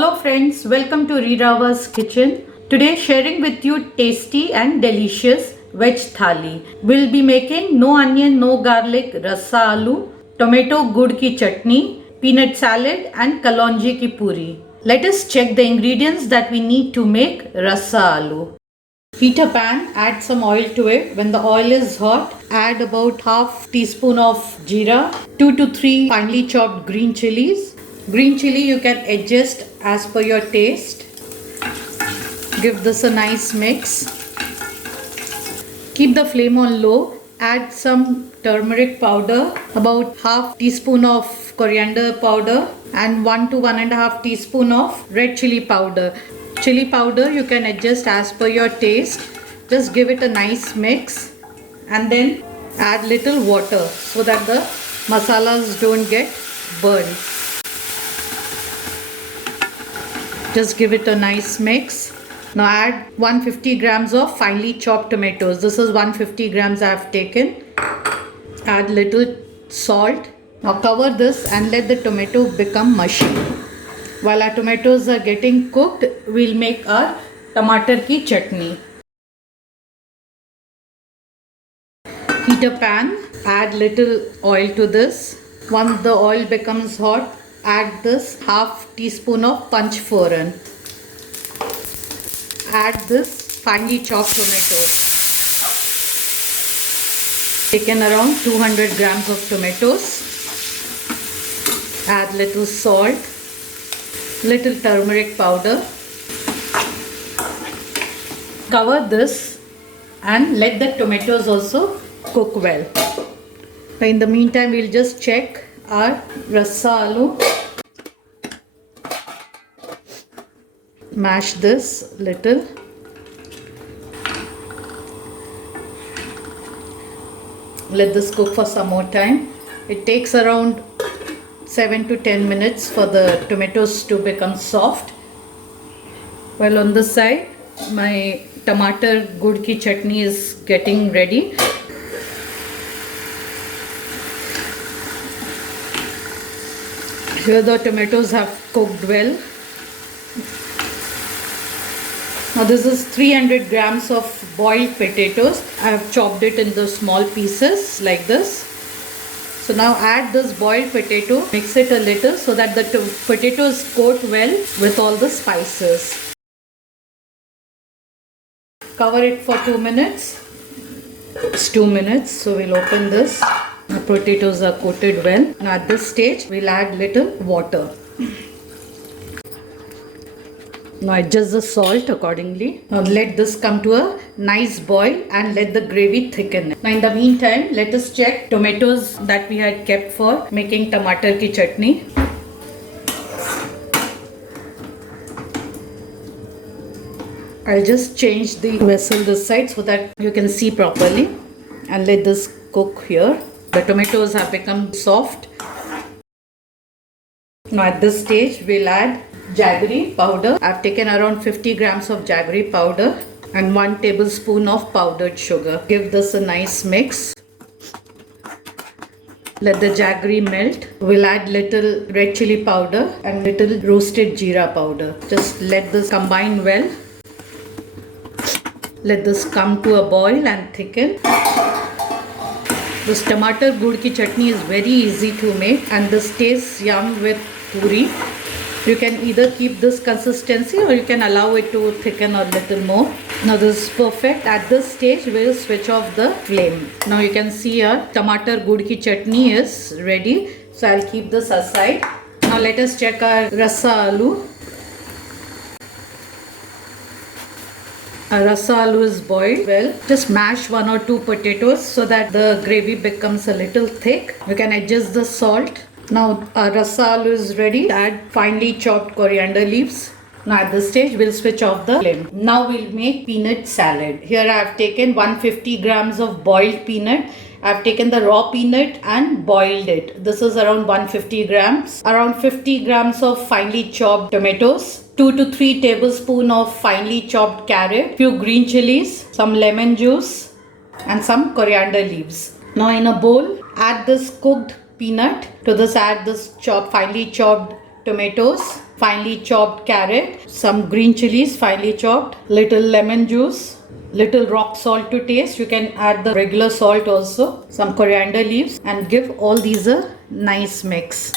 Hello friends, welcome to Reerava's kitchen. Today sharing with you tasty and delicious veg thali. We'll be making no onion, no garlic, rasa aloo, tomato gud ki chutney, peanut salad and kalonji ki puri. Let us check the ingredients that we need to make rasa aloo. Heat a pan, add some oil to it. When the oil is hot, add about half teaspoon of jeera, 2 to 3 finely chopped green chilies. Green chili you can adjust as per your taste. Give this a nice mix. Keep the flame on low. Add some turmeric powder, about half teaspoon of coriander powder and 1 to 1.5 teaspoon of red chili powder. Chili powder you can adjust as per your taste. Just give it a nice mix and then add little water so that the masalas don't get burned. Just give it a nice mix. Now add 150 grams of finely chopped tomatoes. This is 150 grams I have taken. Add little salt. Now cover this and let the tomato become mushy. While our tomatoes are getting cooked, we'll make our tomato ki chutney. Heat a pan. Add little oil to this. Once the oil becomes hot, add this half teaspoon of panch phoron. Add this finely chopped tomatoes. Taken around 200 grams of tomatoes. Add little salt, little turmeric powder. Cover this and let the tomatoes also cook well. In the meantime, we'll just check our rasa aloo. Mash this little. Let this cook for some more time. It takes around 7 to 10 minutes for the tomatoes to become soft. While on this side, my tomato gud ki chutney is getting ready. Here the tomatoes have cooked well. Now this is 300 grams of boiled potatoes. I have chopped it into small pieces like this. So now add this boiled potato, mix it a little so that the potatoes coat well with all the spices. Cover it for 2 minutes. It's 2 minutes, so we'll open this. The potatoes are coated well. Now at this stage, we'll add little water. Now adjust the salt accordingly. Now let this come to a nice boil and let the gravy thicken. Now in the meantime, let us check tomatoes that we had kept for making tomato ki chutney. I'll just change the vessel this side so that you can see properly and let this cook here. The tomatoes have become soft. Now at this stage, we'll add jaggery powder. I've taken around 50 grams of jaggery powder and 1 tablespoon of powdered sugar. Give this a nice mix. Let the jaggery melt. We'll add little red chili powder and little roasted jeera powder. Just let this combine well. Let this come to a boil and thicken. This tomato gud ki chutney is very easy to make and this tastes yum with puri. You can either keep this consistency or you can allow it to thicken a little more. Now this is perfect. At this stage, we'll switch off the flame. Now you can see our tomato gud ki chutney is ready. So I'll keep this aside. Now let us check our rasa aloo. Our rasa aloo is boiled well. Just mash 1 or 2 potatoes so that the gravy becomes a little thick. You can adjust the salt. Now our rasa aloo is ready. Add finely chopped coriander leaves. Now at this stage, we'll switch off the flame. Now we'll make peanut salad. Here I have taken 150 grams of boiled peanut. I have taken the raw peanut and boiled it. This is around 150 grams. Around 50 grams of finely chopped tomatoes. 2 to 3 tablespoons of finely chopped carrot. Few green chilies. Some lemon juice. And some coriander leaves. Now in a bowl, add this cooked peanut. To this add this finely chopped tomatoes, finely chopped carrot, some green chilies finely chopped, little lemon juice, little rock salt to taste. You can add the regular salt also, some coriander leaves, and give all these a nice mix.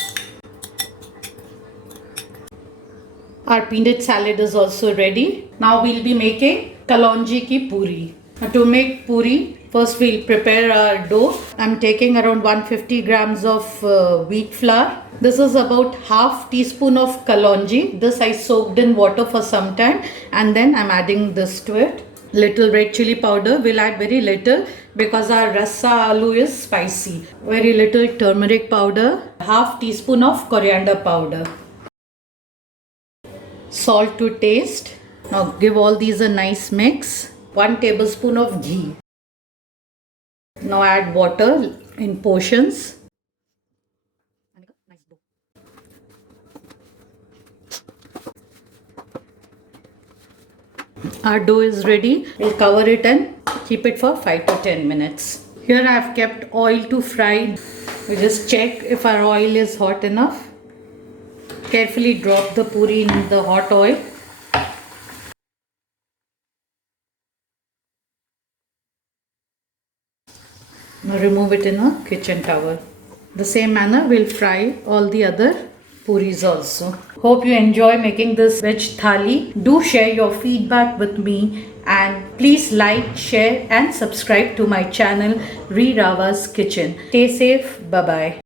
Our peanut salad is also ready. Now we'll be making kalonji ki puri. Now to make puri, first we'll prepare our dough. I'm taking around 150 grams of wheat flour. This is about half teaspoon of kalonji. This I soaked in water for some time and then I'm adding this to it. Little red chili powder. We'll add very little because our rasa aloo is spicy. Very little turmeric powder. Half teaspoon of coriander powder. Salt to taste. Now give all these a nice mix. 1 tablespoon of ghee. Now add water in portions. Our dough is ready. We'll cover it and keep it for 5 to 10 minutes. Here I have kept oil to fry. We just check if our oil is hot enough. Carefully drop the puri in the hot oil. Now remove it in a kitchen towel. The same manner we'll fry all the other puris also. Hope you enjoy making this veg thali. Do share your feedback with me and please like, share and subscribe to my channel Rava's Kitchen. Stay safe. Bye bye.